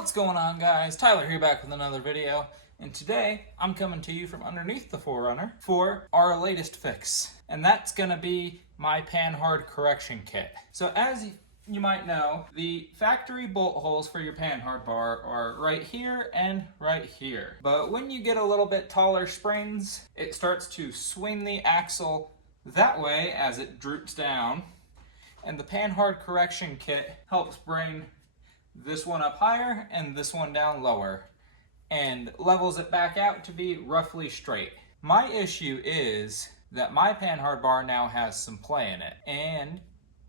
What's going on, guys? Tyler here, back with another video, and today I'm coming to you from underneath the 4Runner for our latest fix, and that's gonna be my Panhard correction kit. So as you might know, the factory bolt holes for your Panhard bar are right here and right here. But when you get a little bit taller springs, it starts to swing the axle that way as it droops down, and the Panhard correction kit helps bring this one up higher and this one down lower and levels it back out to be roughly straight. My issue is that my Panhard bar now has some play in it, and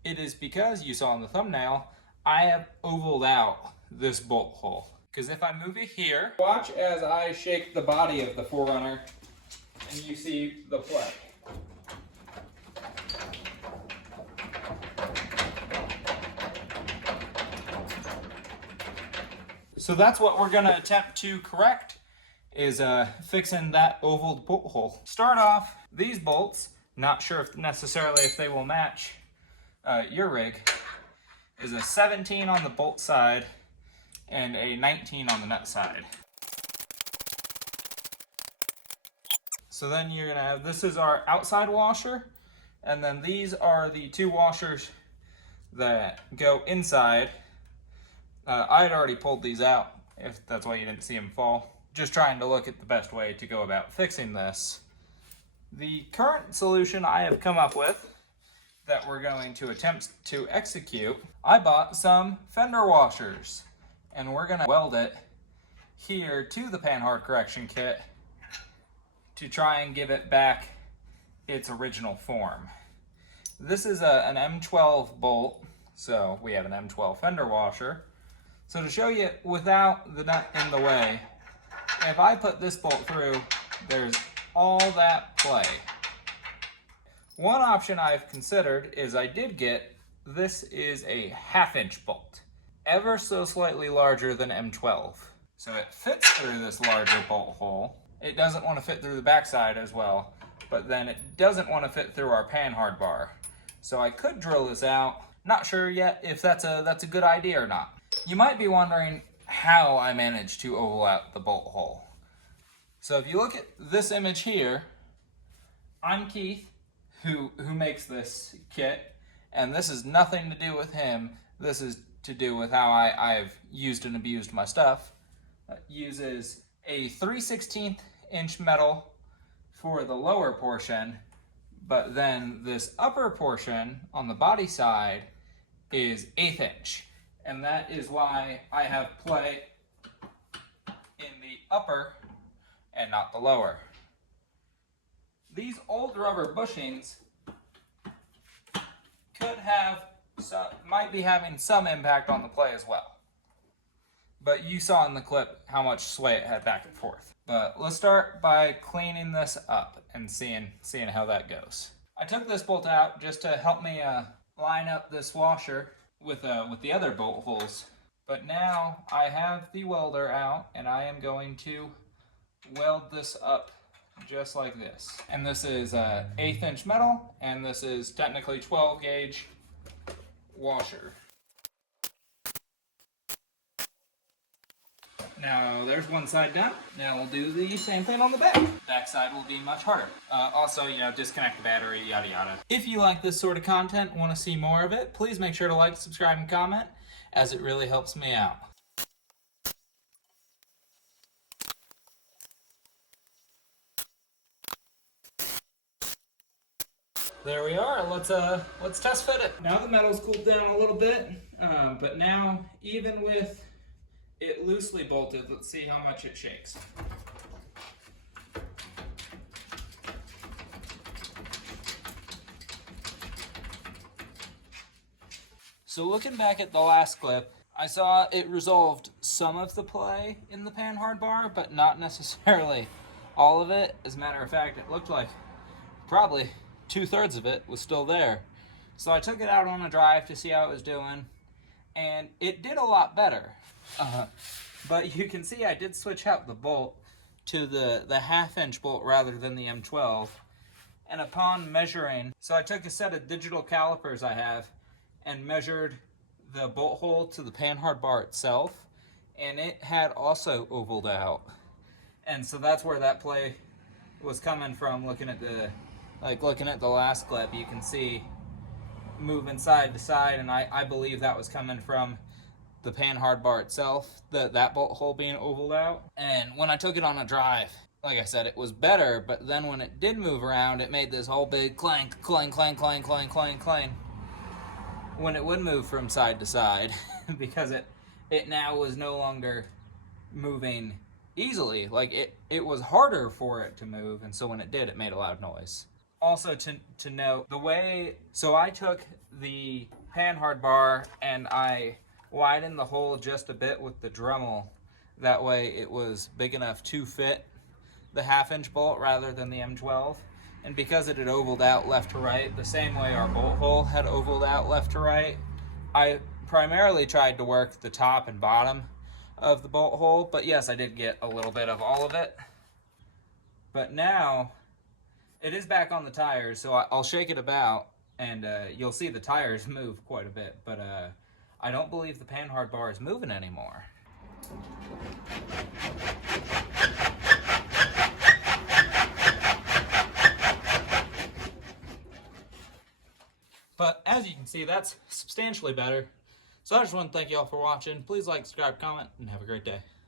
it is because you saw in the thumbnail I have ovaled out this bolt hole. Because if I move it here, watch as I shake the body of the 4Runner and you see the play. So that's what we're gonna attempt to correct, is fixing that ovaled bolt hole. Start off, these bolts, not sure if necessarily if they will match your rig, is a 17 on the bolt side and a 19 on the nut side. So then you're gonna have, this is our outside washer, and then these are the two washers that go inside. I had already pulled these out, if that's why you didn't see them fall. Just trying to look at the best way to go about fixing this. The current solution I have come up with that we're going to attempt to execute, I bought some fender washers, and we're gonna weld it here to the Panhard correction kit to try and give it back its original form. This is an M12 bolt, so we have an M12 fender washer. So to show you without the nut in the way, if I put this bolt through, there's all that play. One option I've considered is this is a 1/2-inch bolt, ever so slightly larger than M12. So it fits through this larger bolt hole. It doesn't want to fit through the backside as well, but then it doesn't want to fit through our Panhard bar. So I could drill this out. Not sure yet if that's a good idea or not. You might be wondering how I managed to oval out the bolt hole. So if you look at this image here, Eimkieth, who makes this kit, and this is nothing to do with him, this is to do with how I've used and abused my stuff, uses a 3/16 inch metal for the lower portion, but then this upper portion on the body side is 1/8 inch. And that is why I have play in the upper and not the lower. These old rubber bushings might be having some impact on the play as well. But you saw in the clip how much sway it had back and forth. But let's start by cleaning this up and seeing how that goes. I took this bolt out just to help me line up this washer with the other bolt holes. But now I have the welder out, and I am going to weld this up just like this. And this is 1/8 inch metal, and this is technically 12 gauge washer. Now there's one side done. Now we'll do the same thing on the back. Back side will be much harder. Also, disconnect the battery, yada yada. If you like this sort of content and want to see more of it, please make sure to like, subscribe, and comment, as it really helps me out. There we are. Let's test fit it. Now the metal's cooled down a little bit, but now even with it loosely bolted, let's see how much it shakes. So looking back at the last clip, I saw it resolved some of the play in the Panhard bar, but not necessarily all of it. As a matter of fact, it looked like probably 2/3 of it was still there. So I took it out on a drive to see how it was doing, and it did a lot better. But you can see I did switch out the bolt to the 1/2-inch bolt rather than the M12. And upon measuring, so I took a set of digital calipers I have and measured the bolt hole to the Panhard bar itself, and it had also ovaled out. And so that's where that play was coming from. Looking at the last clip, you can see moving side to side, and I believe that was coming from the Panhard bar itself, that bolt hole being ovaled out. And when I took it on a drive, like I said, it was better, but then when it did move around, it made this whole big clank, clank, clank, clank, clank, clank, clank when it would move from side to side because it now was no longer moving easily. Like it was harder for it to move, and so when it did, it made a loud noise. Also to note, the way, so I took the Panhard bar and I widened the hole just a bit with the Dremel. That way it was big enough to fit the 1/2-inch bolt rather than the M12. And because it had ovaled out left to right, the same way our bolt hole had ovaled out left to right, I primarily tried to work the top and bottom of the bolt hole, but yes, I did get a little bit of all of it. But now it is back on the tires, so I'll shake it about, and you'll see the tires move quite a bit, but I don't believe the Panhard bar is moving anymore. But as you can see, that's substantially better. So I just want to thank you all for watching. Please like, subscribe, comment, and have a great day.